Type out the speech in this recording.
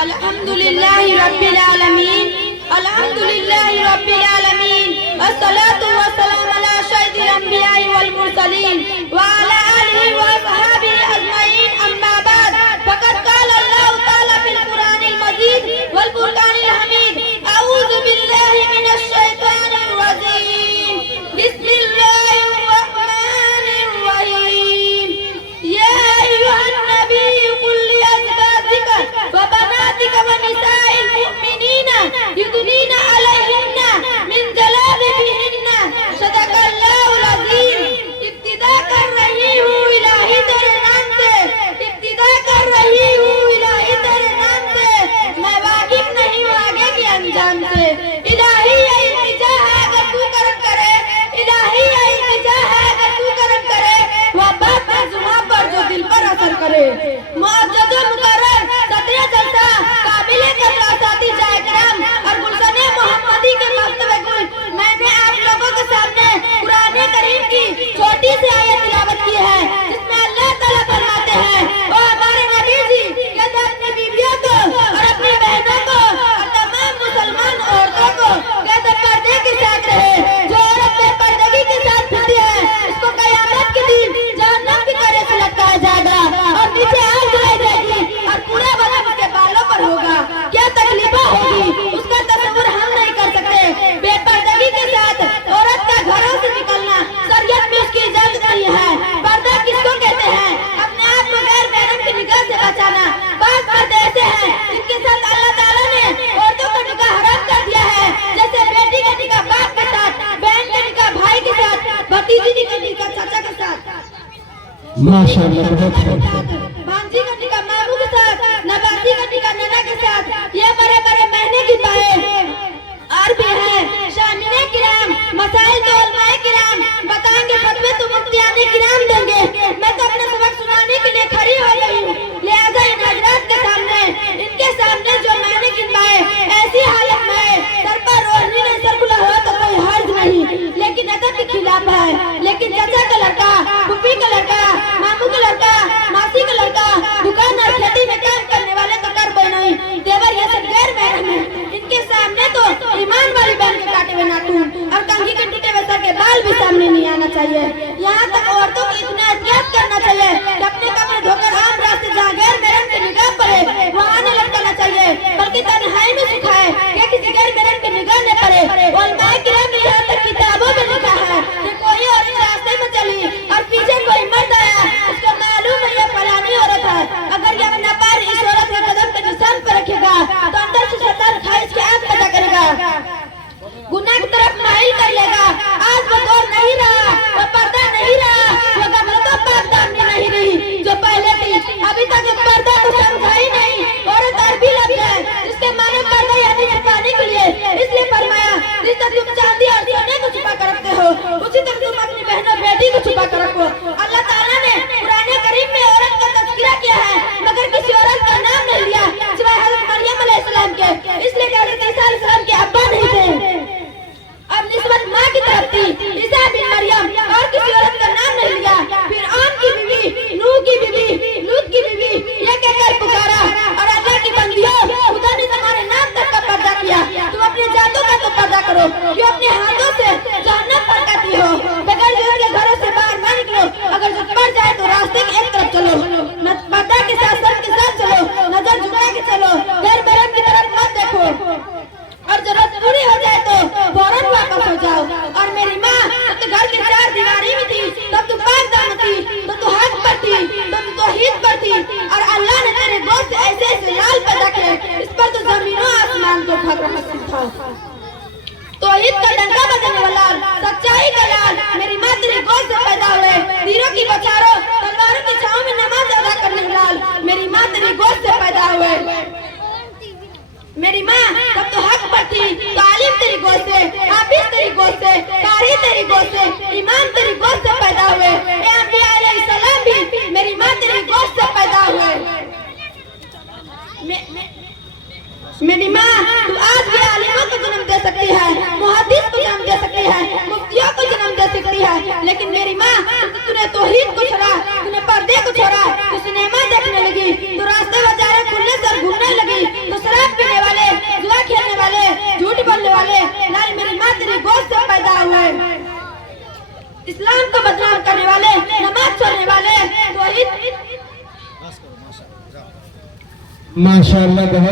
अल्हम्दुलिल्लाहि रब्बिल आलमीन, अल्हम्दुलिल्लाहि रब्बिल आलमीन, अस्सलातु वस्सलामु अला सय्यिदिल अंबिया'i वल मुरसलीन व अला आलिहि व असहाबिहि अजमईन, अम्मा बाद। फक़द क़ाल अल्लाहु तआला फिल कुरानिल मजीद वल फुरक़ानिल हमीद, अऊज़ु बिल्लाहि मिनश शैतानिर रजीम, बिस्मिल्लाहिर रहमानिर रहीम। या अय्युहन नबिय्यु कुल लिअज़वाजिका व बनातिका व निसाइल मुमिनीना युदनीना अलैहिन्ना मिन जलाबिबिहिन्ना, सदक़ल्लाहुल अज़ीम। इब्तिदा कर रही हूँ इलाही तेरे नाम से, इब्तिदा कर रही हूँ इलाही तेरे नाम से, मैं वाकिफ नहीं हूँ आगे के अंजाम से। इलाही ये इल्तिजा है अगर तू करम करे, इलाही ये इल्तिजा है अगर तू करम करे, वह बात तर्जुमा पर जो दिल पर असर करे। मुअज़्ज़ज़ व मुकर्रम सदरे जलसा काबिले कदर साथी जाए करम और गुलशने मोहम्मदी के मस्तबे गुल, मैंने आप लोगों के सामने कुरान करीम की छोटी सी आयत तिलावत की है, जिसमें अल्लाह ताला फरमाते हैं, ओ हमारे नबी जी कहते अपनी बीवियों को और अपनी बहनों को और तमाम मुसलमान औरतों को कहते पर्दे के साथ रहे। जो औरत बेपर्दगी के साथ फिरती है उसको कयामत के दिन जहन्नम के कड़े से लटकाया जाएगा और नीचे आग जलाई जाएगी और पूरा बदन उसके बालों पर होगा। क्या तकलीफ होगी उसका तस्वुर हम नहीं कर सकते। बेपर्दगी के साथ औरत का घरों से निकलना शरीयत में उसकी इजाजत नहीं है। पर्दा किसको कहते हैं? अपने आप को गैर महरम की निगाह से बचाना। बात पर्दे ऐसे हैं जिनके साथ अल्लाह ताला ने औरतों का निकाह हराम कर दिया है, जैसे बेटी का निकाह बाप के साथ, बहन का निकाह भाई के साथ, भतीजी का निकाह चाचा के साथ, माशाअल्लाह, भांजी का निकाह मामू के साथ, नवासी का निकाह नाना के साथ। ये बड़े बड़े महीने की बातें और भी है। शामिने किराम मसाइल तो उलमाए किराम बताएंगे, फतवे तो मुफ्तियाने किराम देंगे। मैं तो अपना सबक सुनाने के लिए खड़ी हो गई हूँ, लिहाजा इन हजरात के सामने, इनके सामने जो मैंने गिनवाए ऐसी हालत में सर पर रोशनी नहीं, सर खुला हो तो कोई हर्ज नहीं, लेकिन अदब के खिलाफ है। लेकिन चाचा का लड़का, फूफी का लड़का, मामू का लड़का, मासी का लड़का, दुकान और खेती में काम करने वाले तो कर बे नहीं, देवर ये सब गैर महरम है। इनके सामने तो ईमान वाली बहन के काटे हुए नाखून और कंघी के टूटे हुए सर के बाल भी सामने नहीं आना चाहिए। यहाँ तक औरतों को इतना एहतियात करना चाहिए कि अपने कपड़े धोकर आम रास्ते जहाँ गैर महरम की निगाह पड़े वहाँ न लटकाना चाहिए, बल्कि तन्हाई में सुखाए कि किसी गैर महरम की निगाह न पड़े। उलमाए किराम ने यहाँ तक किताबों में लिखा है कि कोई औरत रास्ते में चली और पीछे कोई मर्द आया, उसको मालूम है ये फलानी औरत है, अगर ये अपना पैर इस औरत के कदम के निशान पर रखेगा तो अंदर से शैतान ख्वाहिश की आग पैदा करेगा, गुनाह की तरफ माइल कर लेगा। आज वो दौर नहीं रहा, वो पर्दा नहीं रहा, वो गफलतों पाकदानी नहीं रही जो पहले थी। अभी तक ये पर्दा को समझा ही नहीं, औरत अरबी लफ्ज़ है जिसके माने पर्दा यानी छुपाने के लिए, इसलिए फरमाया जिस तरह तुम चांदी और सोने को छुपा कर रखते हो उसी तरह तुम अपनी बहनों बेटी को छुपा कर रखो। अल्लाह ताला ने कुरान करीम में औरत का तज़किरा किया है, मगर किसी औरत का नाम नहीं लिया सिवाय हज़रत मरियम अलैहिस्सलाम के, इसलिए कि हज़रत ईसा अलैहिस्सलाम के अब्बा नहीं थे। अब निस्बत माँ की तरफ थी, ईसा बिन मरियम, और किसी औरत का नाम नहीं लिया। फिर आम की बीवी, नूह की बीवी, लूत की बीवी ये कहकर पुकारा और अल्लाह की बंदियों खुदा ने तुम्हारे नाम तक का पर्दा किया, तुम अपने जातों का तो पर्दा करो, क्यों अपने हाथों से जहन्नम भड़काती हो। बगैर जरूरत के घरों से बाहर न निकलो, अगर जरूरत पड़ जाए तो रास्ते की एक तरफ चलो, पर्दा के साथ सर के साथ चलो, नजर झुका के चलो, गैर महरम की तरफ मत देखो, और जरूरत पूरी हो जाए तो फौरन वापस हो जाओ। और मेरी माँ तो घर की चार दीवारी में थी तब तू पाक दाम थी, तो तू हक पर थी, तो तू तौहीद पर थी, और अल्लाह ने तेरे गोश्त से ऐसे ऐसे लाल पैदा किए इस पर तो जमीनों आसमान को फख्र हासिल था। तौहीद का डंका बजाने वाला, सच्चाई का लाल मेरी माँ तेरे गोश्त से पैदा हुए, तीरों की बौछारों तलवारों की छांव में नमाज अदा करने वाला मेरी माँ तेरे गोश्त से पैदा हुए। मेरी माँ तब तो हक पर थी, तालीम तेरी गोद से, हाफिज तेरी गोद से, कारी तेरी गोद से, ईमान तेरी गोद से पैदा हुए। ए अंबिया अलैहिस्सलाम भी मेरी माँ तेरी गोद से पैदा हुए। मेरी माँ तू आज भी आलिमों को जन्म दे सकती है, मुहद्दिस को जन्म दे सकती है, मुफ्तियों को जन्म दे सकती है, लेकिन मेरी माँ तूने तौहीद को छोड़ा, तूने पर्दे को छोड़ा, तू सिनेमा देखने लगी, तू रास्ते बाजार खुले सर घूमने लगी, तो इस्लाम को बदनाम करने वाले, नमाज छोड़ने वाले, तौहीद माशाअल्लाह बहुत